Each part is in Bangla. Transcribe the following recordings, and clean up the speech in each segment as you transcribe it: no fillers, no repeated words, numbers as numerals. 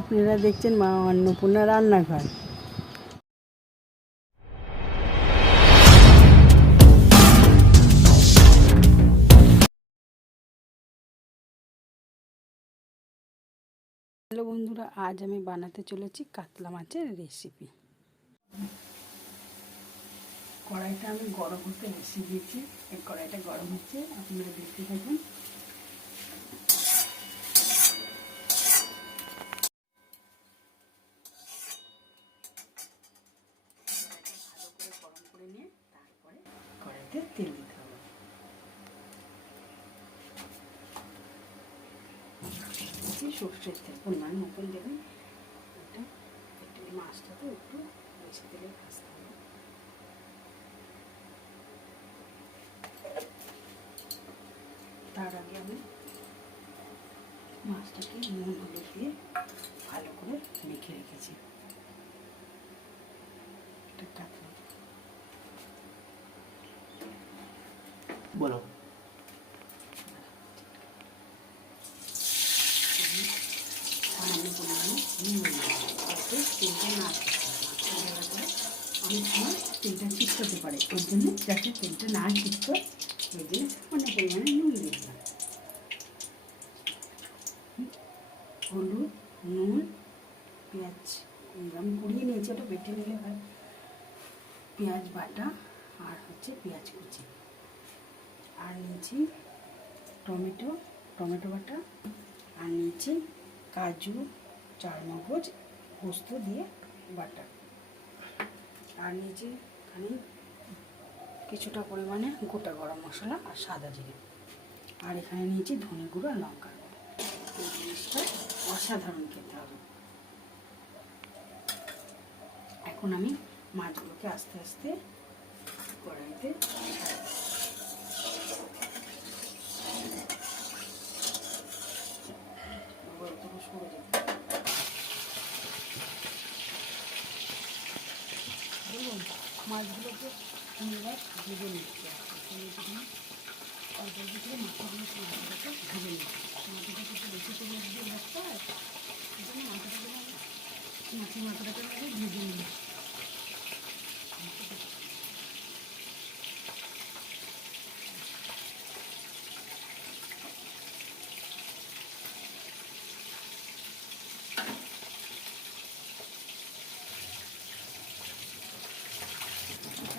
আপনারা দেখছেন মা অন্নপূর্ণা রান্নাঘর। হ্যালো বন্ধুরা, আজ আমি বানাতে চলেছি কাতলা মাছের রেসিপি। কড়াইটা আমি গরম হতে বসিয়ে দিয়েছি। এই কড়াইটা গরম হচ্ছে, আপনারা দেখতে থাকুন। ভালো করে গরম করে নিয়ে তারপরে কড়াইতে তেল দিতে হবে। সরষের তেল পরিমাণ মতন দেবেন। এটা একটু মাছটা তো একটু বেশি তেলে ভাজতে হবে। তার আগে আমি মাছটাকে নুন হলুদ দিয়ে ভালো করে মেখে রেখেছি। বলো সামান্য পরিমাণে নুন যাতে তেলটা না অনেক সময় তেলটা ছিটকাতে পারে, ওর জন্য যাতে তেলটা না ছিটকে ওই জন্য অনেক পরিমাণে নুন দিতে হয়। হলুদ, নুন, পেঁয়াজ আমি কুড়িয়ে নিয়েছি, ওটা বেটে নিলে হয়। পেঁয়াজ বাটা আর হচ্ছে পেঁয়াজ কুচি, আর নিয়েছি টমেটো বাটা, আর নিয়েছি কাজু, চারমগজ, পোস্ত দিয়ে বাটা, আর নিয়েছি এখানে কিছুটা পরিমাণে গোটা গরম মশলা আর সাদা জিরে, আর এখানে নিয়েছি ধনে গুঁড়ো আর লঙ্কা গুঁড়ো। এই জিনিসটা অসাধারণ খেতে হবে। এখন আমি মাছগুলোকে আস্তে আস্তে কড়াইতে মাছগুলোকে এবার ভেজে নিচ্ছি। অল্প ভিতরে মাথাগুলো মাথাটাকে ভেজে নিচ্ছি। মাথাটাকে একটু বেশি তেল দিয়ে রাখতে হয়, এই জন্য মাথাটাকে মাথাটাকে ভেজে নিচ্ছি।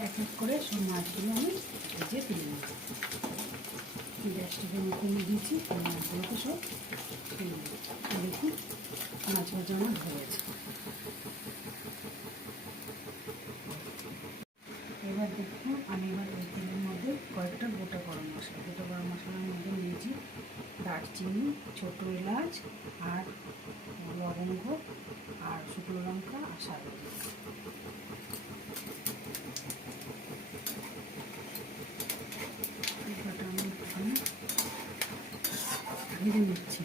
এক এক করে সব মাছগুলো আমি ভেজে তুলে নিচ্ছি। গ্যাসটাকে আমি কমিয়ে দিয়েছি, মাছগুলোকে সব তুলে নিচ্ছি। দেখুন মাছ ভাজা আমার হয়ে গেছে। এবার দেখুন আমি ওই তেলের মধ্যে কয়েকটা গোটা গরম মশলার মধ্যে নিয়েছি দারচিনি, ছোটো এলাচ, আর লবঙ্গ, আর শুকনো লঙ্কা, আর সাদা আমি একটুখানি ভেজে নিচ্ছি।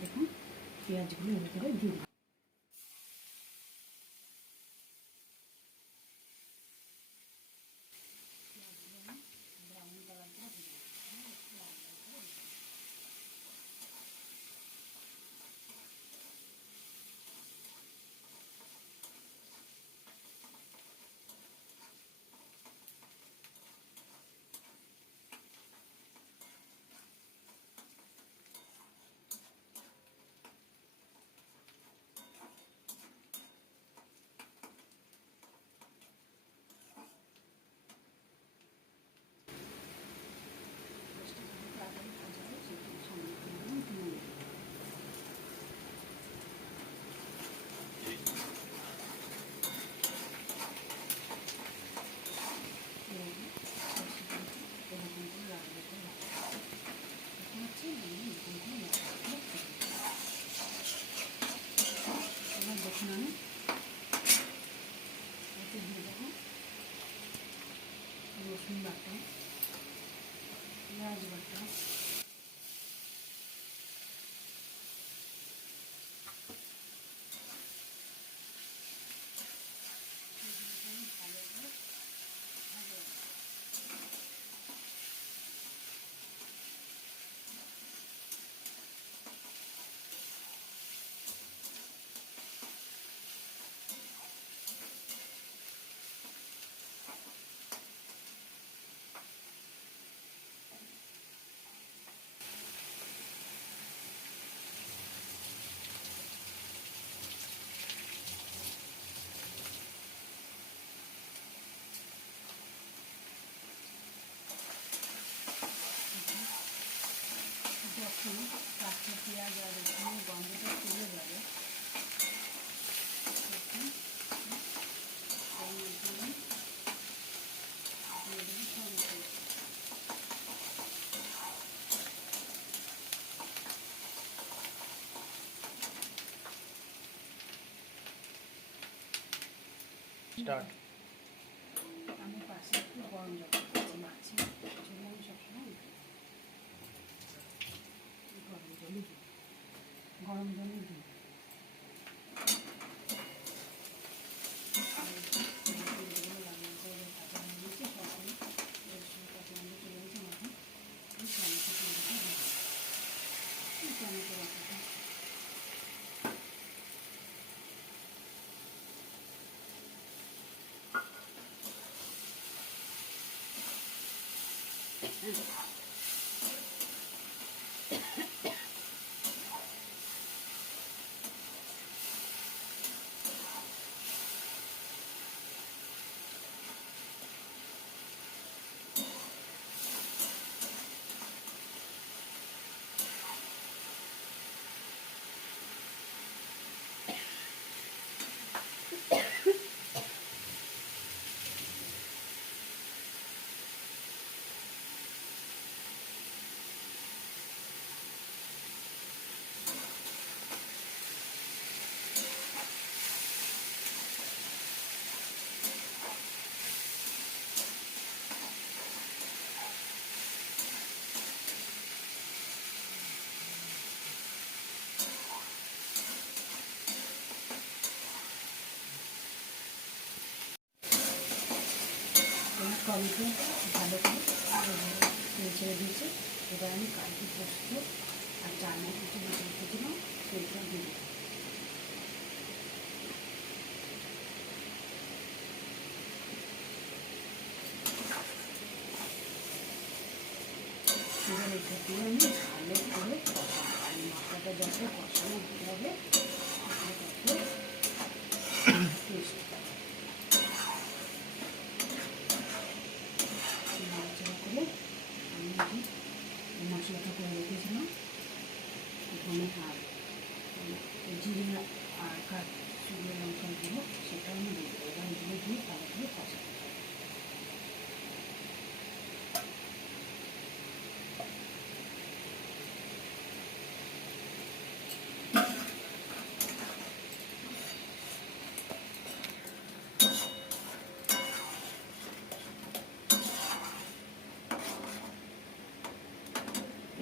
দেখুন পেঁয়াজগুলো এর করে দিয়ে রসুন বাটা, পেঁয়াজ বাটা, একটু কাঁচা পেঁয়াজ আর রসুন গন্ধটা চলে যাবে, তখন এর মধ্যে আমি দিয়ে দেবো টমেটো। আমি পাশে একটু গরম জল দিচ্ছি, মাছি চলে আমি সবসময় গরম জলই দিই, গরম জলই দিই। টমেটো ভালো করে ছেড়ে দিয়েছি। এবার আমি কাজু পোস্ত আর চানা কিছু বেঁচে রেখেছিলাম সেইটা দিয়ে দেবো। এবার এটা দিয়ে আমি ভালো করে কষাবো, আর মশলাটা যত কষানো হবে তত টেস্ট। নাড়াচাড়া করে আমি মশলাটা করে রেখেছিলাম ওখানে, আর জিরে আর শুকনো লঙ্কা গুঁড়ো সেটা আমি দিয়ে দেবো। এবার এগুলো দিয়ে ভালো করে কষাবো।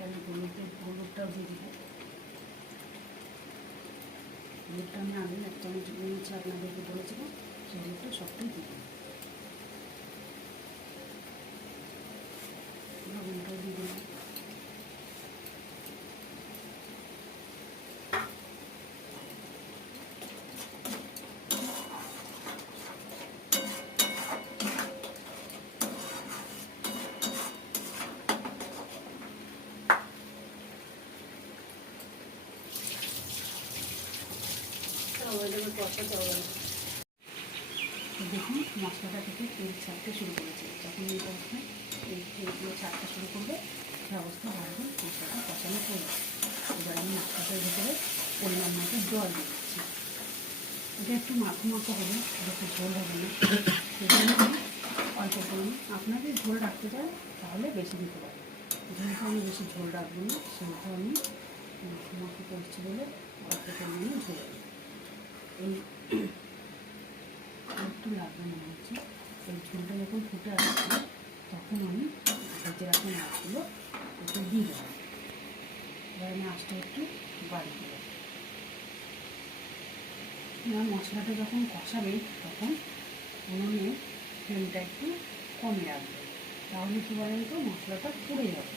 আমি হলুদটাও দিয়ে দেবো। হলুদটা আমি আগে এক চামচ নিয়েছি, আপনাদেরকে বলেছিলাম, সেই হলুদটা সবটাই দিয়ে দেবো। লবণটাও দিয়ে দেবো। দেখুন মশলাটা থেকে তেল ছাড়তে শুরু করেছে। যখন এই অবস্থায় তেলগুলো ছাড়তে শুরু করবে সে অবস্থা ভালো মশলাটা কষানো করবে। এবার আমি মশলাটার ভেতরে পরিমাণ মতো জল দিয়ে দিচ্ছি। এটা একটু মাখো মাখো হবে, একটু ঝোল হবে না, সেই জন্য আমি অল্প পরিমাণ, আপনাদের ঝোল রাখতে চান তাহলে বেশি দিতে পারেন। যেহেতু আমি বেশি ঝোল রাখবো না সেহেতু আমি মাখো মাখো করছি বলে অল্প পরিমাণে ঝোল। এই একটু লাগবে মনে হচ্ছে। এই ঝোলটা যখন ফুটে আসছে তখন আমি ভেজে রাখা মাছগুলো একটু দিয়ে দেবো। এবার আমি আঁচটা একটু বাড়িয়ে দেবো। এবার মশলাটা যখন কষাবে তখন উনুনের ফ্লেমটা একটু কমে রাখবে, তাহলে কী বলেন তো মশলাটা পুড়ে যাবে।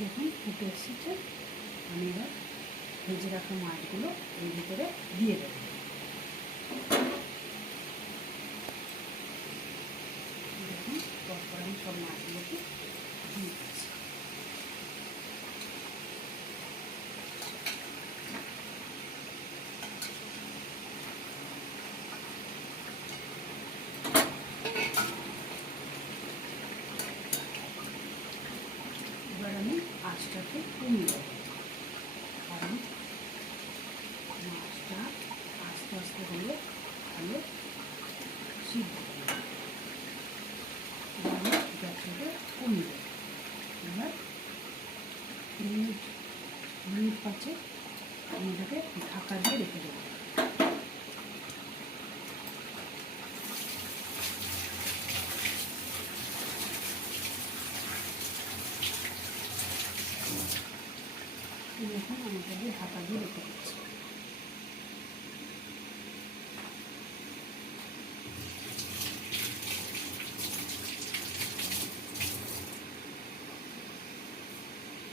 দেখুন ফুটে এসেছে, আমি এবার ভেজে রাখা মাছগুলো এর ভিতরে দিয়ে দেবো। দেখুন তারপর আমি সব মাছগুলোকে দিয়ে দিচ্ছি। আঁচটাকে কমিয়ে দেবো, কারণ মাছটা আস্তে আস্তে হলে ভালো সিদ্ধ হবে। এবার গ্যাসটাকে কমিয়ে দেবো। এবার মিনিট 5 আমি এটাকে ঢাকা দিয়ে রেখে দেবো। দেখুন আমি এটাকে ঢাকা দিয়ে রেখে দিচ্ছি।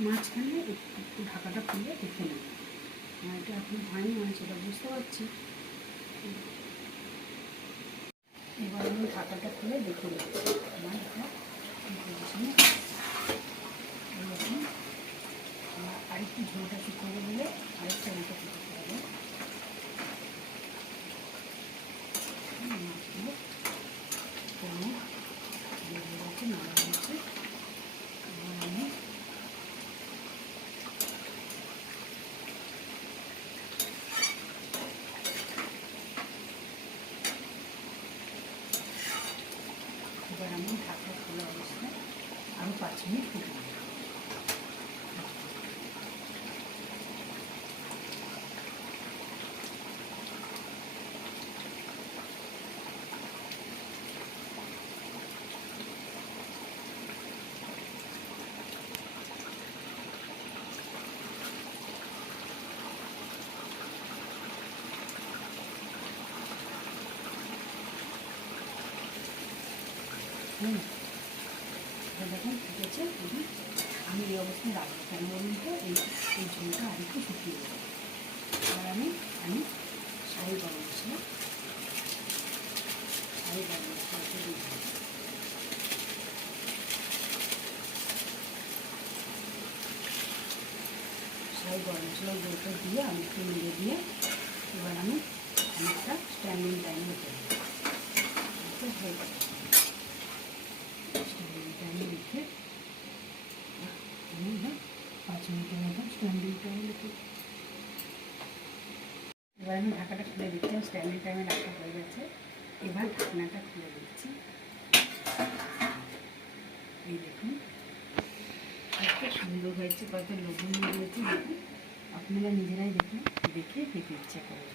মাঝখানে একটু ঢাকাটা খুলে দেখে নেব, এটা এখন হয়নি, আমি সেটা বুঝতে পারছি। এবার আমি ঢাকাটা খুলে দেখে নিচ্ছি আমার এটা পজিশনে। এরকম আমার আরেকটু ঝোলটা শুকিয়ে দিলে আরেকটা মতো শুকিয়ে হবে। মাছগুলো কোনো নাড়া হচ্ছে। এবার আমি ঢাকা খোলা অবস্থায় আরও 5 মিনিট ফুটবো। দেখুন ফুটেছে। আমি এই অবস্থায় রাখবো, কেন বলুন তো এই ঝোলটা আরেকটু শুকিয়ে দেবো। এবার আমি শাহি গরম মশলা দিয়ে দেবো। শাহি গরম মশলার গুঁড়োটা দিয়ে আমি একটু নেড়ে দিয়ে এবার আমি অনেকটা স্ট্যান্ডিং টাইমে রেখে দেবো। স্ট্যান্ডিং টাইমে রেখে আমি 5 মিনিটের মতো স্ট্যান্ডিং টাইমে রেখে, এবার আমি ঢাকাটা খুলে দিচ্ছি। স্ট্যান্ডিং টাইমে রাখা হয়ে গেছে। এবার ঢাকনাটা খুলে দিচ্ছি। এই দেখুন কত সুন্দর হয়েছে, কত লোভনীয় হয়েছে। দেখুন আপনারা নিজেরাই দেখুন, দেখে খেতে ইচ্ছে করবে।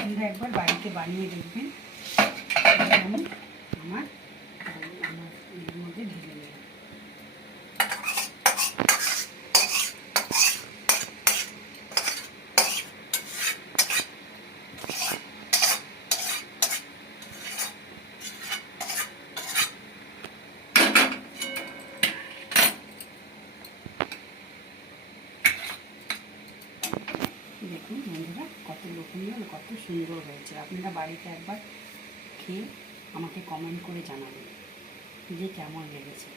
আপনারা একবার বাড়িতে বানিয়ে দেখবেন। আমি আমার এর মধ্যে ঢেলে নেব। দেখুন বন্ধুরা কত লোভনীয়, কত সুন্দর হয়েছে। আপনারা বাড়িতে একবার খেয়ে আমাকে কমেন্ট করে জানাবেন যে কেমন লেগেছে।